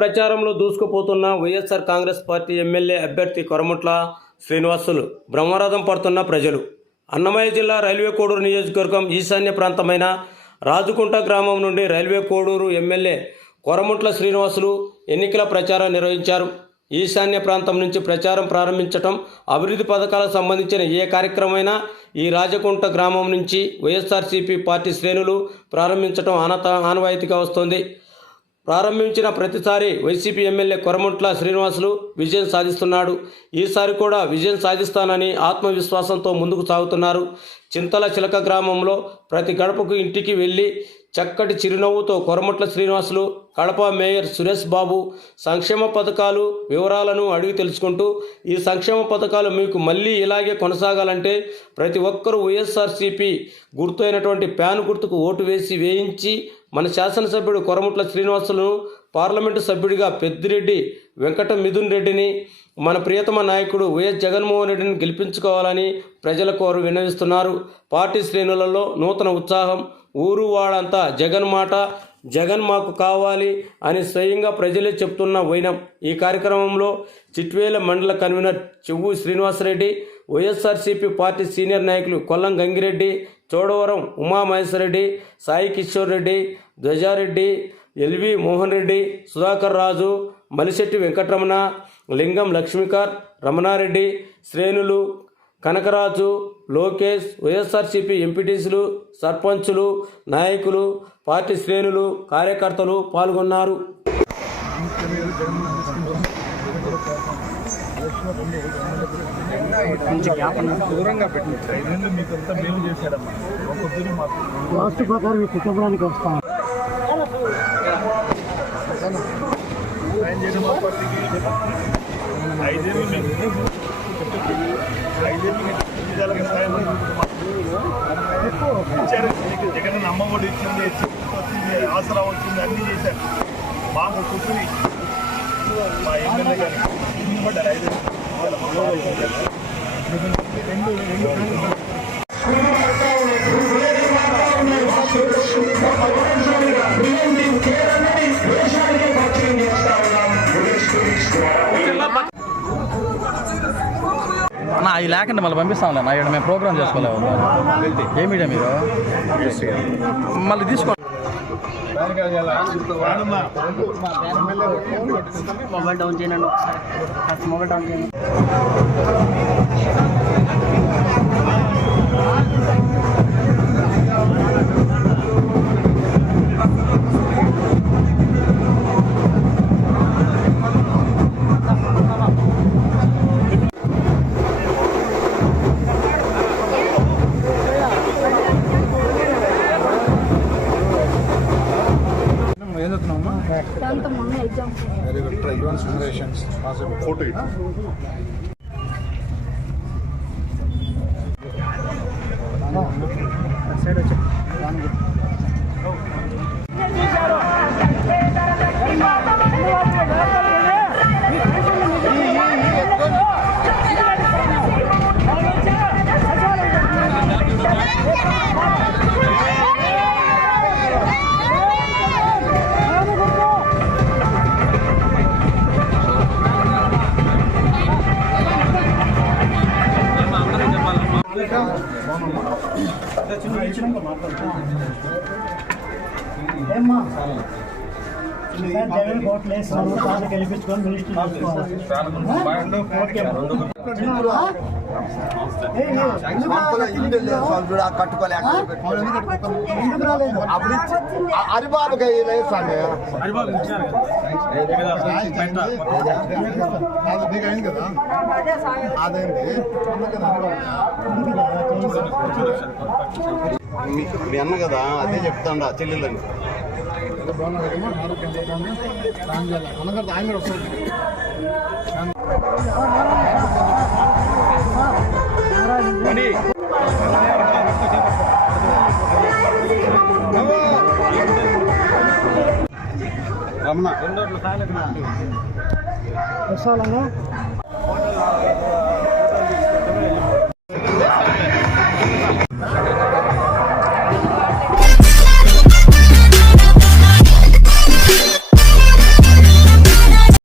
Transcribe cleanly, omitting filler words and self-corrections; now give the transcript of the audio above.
ప్రచారంలో దూసుకుపోతున్న YSR Congress party MLA అభ్యర్థి కొరముట్ల శ్రీనివాసులు బ్రహ్మరథం పడుతున్న ప్రజలు. అన్నమయ్య జిల్లా రైల్వే కోడూరు నియోజకవర్గం ఈశాన్య ప్రాంతమైన రాజుకుంట గ్రామం నుండి రైల్వే కోడూరు ఎమ్మెల్యే కొరముట్ల శ్రీనివాసులు ఎన్నికల ప్రచారం నిర్వహించారు. ఈశాన్య ప్రాంతం నుంచి ప్రచారం ప్రారంభించటం, అభివృద్ధి పథకాలకు సంబంధించిన ఏ కార్యక్రమమైనా ఈ రాజకుంట గ్రామం నుంచి వైఎస్ఆర్సీపీ పార్టీ శ్రేణులు ప్రారంభించటం ఆనవాయితీగా వస్తోంది. ప్రారంభించిన ప్రతిసారి వైసీపీ ఎమ్మెల్యే కొరముట్ల శ్రీనివాసులు విజయం సాధిస్తున్నాడు. ఈసారి కూడా విజయం సాధిస్తానని ఆత్మవిశ్వాసంతో ముందుకు సాగుతున్నారు. చింతల చిలక గ్రామంలో ప్రతి గడపకు ఇంటికి వెళ్ళి చక్కటి చిరునవ్వుతో కొరముట్ల శ్రీనివాసులు కడప మేయర్ సురేష్ బాబు సంక్షేమ పథకాలు వివరాలను అడిగి తెలుసుకుంటూ, ఈ సంక్షేమ పథకాలు మీకు మళ్ళీ ఇలాగే కొనసాగాలంటే ప్రతి ఒక్కరూ వైఎస్ఆర్సీపీ గుర్తు అయినటువంటి ప్యాన్ గుర్తుకు ఓటు వేయించి మన శాసనసభ్యుడు కొరముట్ల శ్రీనివాసులను పార్లమెంటు సభ్యుడిగా పెద్దిరెడ్డి వెంకట మిథున్ రెడ్డిని, మన ప్రియతమ నాయకుడు వైఎస్ జగన్మోహన్ రెడ్డిని గెలిపించుకోవాలని ప్రజల కోరు విన్నవిస్తున్నారు. పార్టీ శ్రేణులలో నూతన ఉత్సాహం. ఊరు వాడంతా జగన్ మాట, జగన్ మాకు కావాలి అని స్వయంగా ప్రజలే చెప్తున్న వైనం. ఈ కార్యక్రమంలో చిట్వేల మండల convener Chevvu Srinivasa Reddy, YSRCP party senior నాయకులు కొల్లం గంగిరెడ్డి, చోడవరం ఉమామహేశ్వరరెడ్డి, సాయి కిషోర్ రెడ్డి, ధ్వజారెడ్డి, ఎల్వి మోహన్ రెడ్డి, సుధాకర్ రాజు, మలిశెట్టి వెంకటరమణ, లింగం లక్ష్మీకర్, రమణారెడ్డి, శ్రేణులు కనకరాజు, లోకేష్, వైఎస్ఆర్సీపీ ఎంపీటీసీలు, సర్పంచులు, నాయకులు, పార్టీ శ్రేణులు, కార్యకర్తలు పాల్గొన్నారు. వాస్తు ప్రకారం ఈ కుటుంబానికి వస్తాం. జగన్ అమ్మఒడి ఇచ్చింది, ఆసరా వచ్చింది, అన్నీ చేశారు. మాకు కూర్చుని మా ఎమ్మెల్యే గారు అన్న అవి లేకుండా మళ్ళీ పంపిస్తాంలే నా ఇక్కడ మేము ప్రోగ్రామ్ చేసుకోలేము. ఏ మీడియా మీరు మళ్ళీ తీసుకోండి. మొబైల్ డౌన్ చేయండి, మొబైల్ డౌన్ చేయండి. Very good. Try advanced generations. Photo it. Jagan కోట్లు వేస్తున్నాను, తాను గెలిపించుకొని మినిస్టర్ హరిబాబుకి కదా అదేంటి మీ అన్న కదా, అదే చెప్తాండ చెల్లెలని అన్నగారు ఆయన వస్తుంది. రమణ